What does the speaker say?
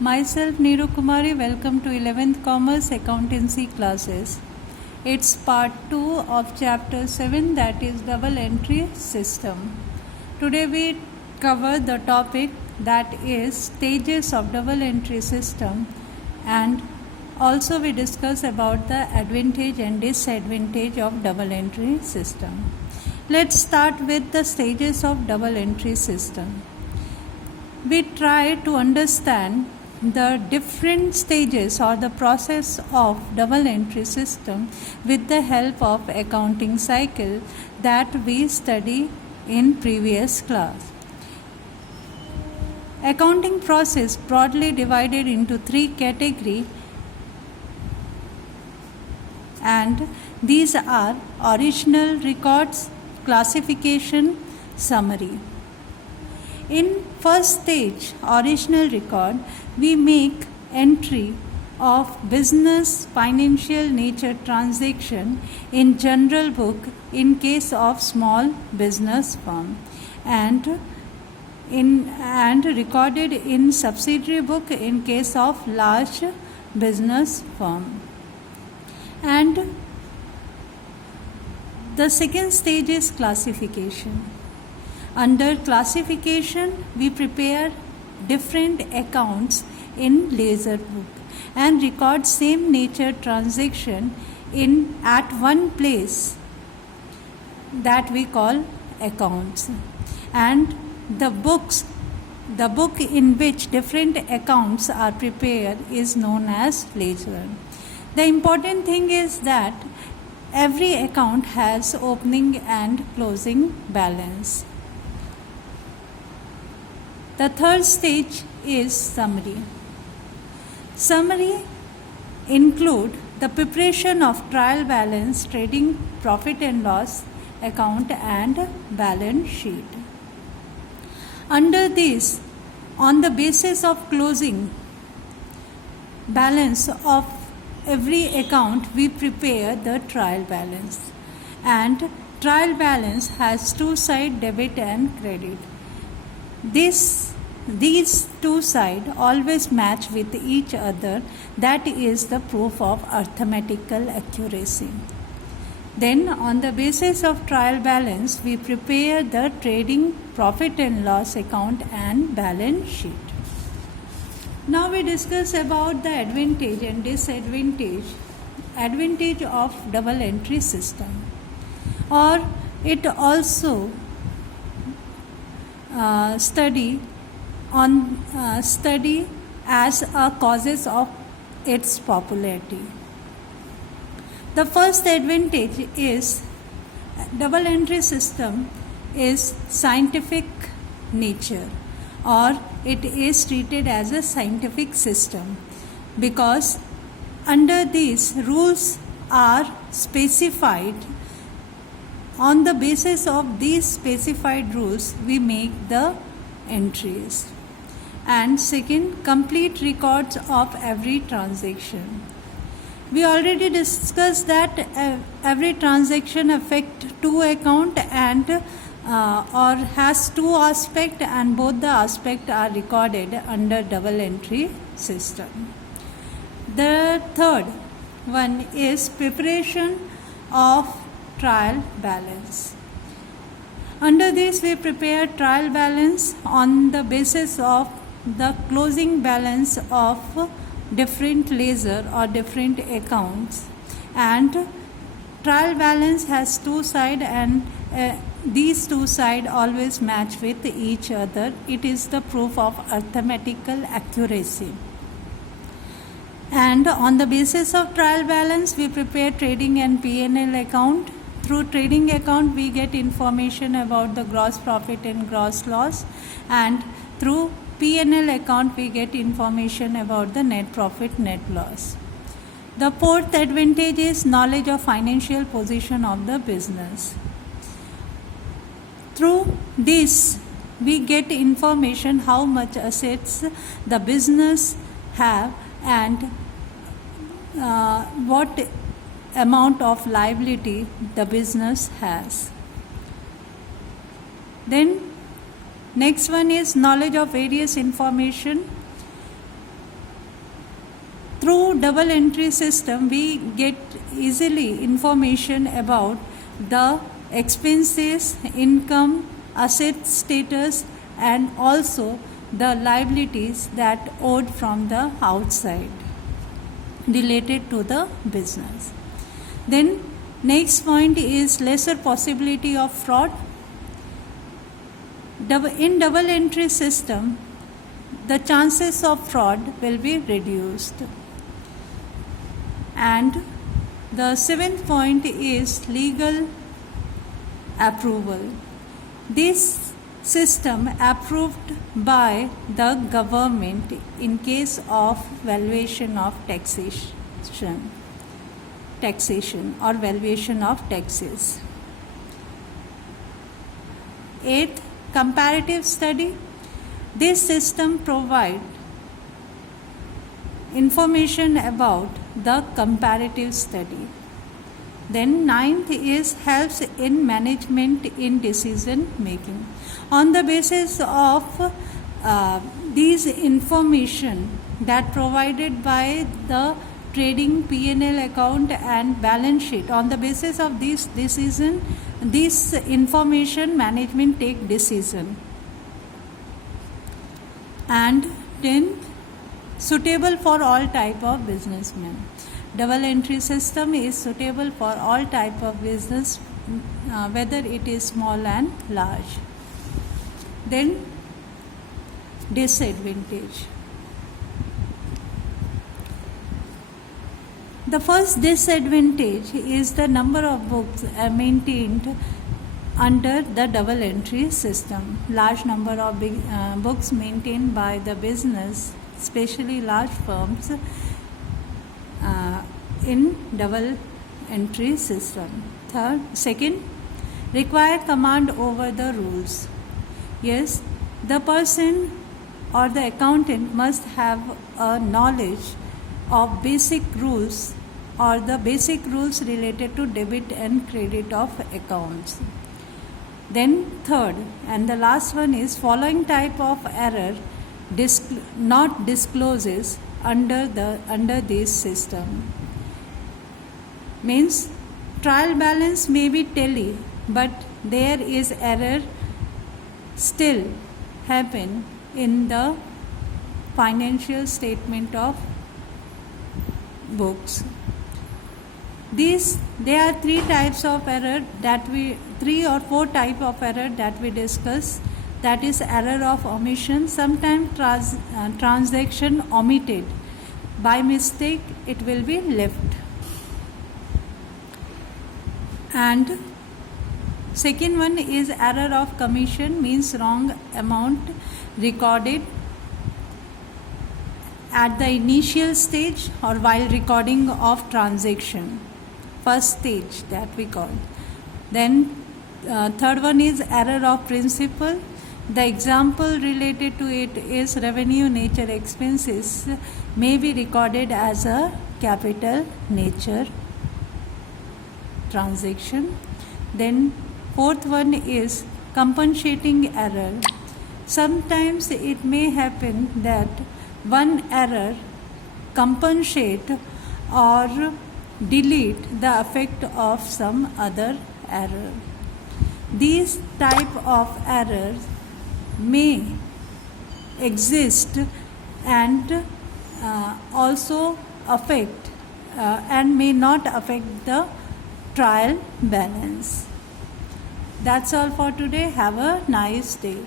Myself Neeru Kumari, welcome to 11th Commerce Accountancy classes. It's part 2 of chapter 7, that is double entry system. Today we cover the topic that is stages of double entry system, and also we discuss about the advantage and disadvantage of double entry system. Let's start with the stages of double entry system. We try to understand the different stages or the process of double entry system with the help of accounting cycle that we study in previous class. Accounting process broadly divided into 3 categories, and these are original records, classification, summary. In first stage, original record, we make entry of business financial nature transaction in general book in case of small business firm, and recorded in subsidiary book in case of large business firm. And the second stage is classification. Under classification, we prepare different accounts in ledger book and record same nature transaction at one place that we call accounts. And the book in which different accounts are prepared is known as ledger. The important thing is that every account has opening and closing balance. The third stage is summary. Summary include the preparation of trial balance, trading profit and loss account and balance sheet. Under this, on the basis of closing balance of every account, we prepare the trial balance. And trial balance has two sides, debit and credit. These two sides always match with each other. That is the proof of arithmetical accuracy. Then, on the basis of trial balance, we prepare the trading profit and loss account and balance sheet. Now we discuss about the advantage and disadvantage. Advantage of double entry system, or it also study as a causes of its popularity. The first advantage is double entry system is scientific nature, or it is treated as a scientific system, because under these rules are specified. On the basis of these specified rules, we make the entries. And second, complete records of every transaction. We already discussed that every transaction affects two accounts and or has two aspects, and both the aspects are recorded under double entry system. The third one is preparation of trial balance. Under this, we prepare trial balance on the basis of the closing balance of different ledger or different accounts, and trial balance has two sides, and these two sides always match with each other. It is the proof of arithmetical accuracy. And on the basis of trial balance, we prepare trading and P&L account. Through trading account, we get information about the gross profit and gross loss, and through P&L account, we get information about the net profit, net loss. The fourth advantage is knowledge of financial position of the business. Through this, we get information how much assets the business have and what amount of liability the business has. Then next one is knowledge of various information Through double entry system, we get easily information about the expenses, income, asset status, and also the liabilities that owed from the outside related to the business. Then next point is lesser possibility of fraud. In double entry system, the chances of fraud will be reduced. And the seventh point is legal approval. This system approved by the government in case of valuation of taxation or valuation of taxes. Eighth, comparative study. This system provides information about the comparative study. Then ninth is helps in management in decision making. On the basis of these information that provided by the trading P&L account and balance sheet, on the basis of this information management take decision. And 10th, suitable for all type of businessmen. Double entry system is suitable for all type of business, whether it is small and large. Then disadvantage. The first disadvantage is the number of books maintained under the double entry system. Large number of books maintained by the business, especially large firms, in double entry system. Second, require command over the rules. Yes, the person or the accountant must have a knowledge of basic rules or the basic rules related to debit and credit of accounts. Then third and the last one is following type of error not discloses under this system. Means trial balance may be tally, but there is error still happen in the financial statement of books. There are three or four type of error that we discuss. That is error of omission. Sometimes transaction omitted by mistake, it will be left. And second one is error of commission, means wrong amount recorded at the initial stage or while recording of transaction, first stage that we call. Then third one is error of principle. The example related to it is revenue nature expenses may be recorded as a capital nature transaction. Then fourth one is compensating error. Sometimes it may happen that one error compensate or delete the effect of some other error. These type of errors may exist and also affect and may not affect the trial balance. That's all for today. Have a nice day.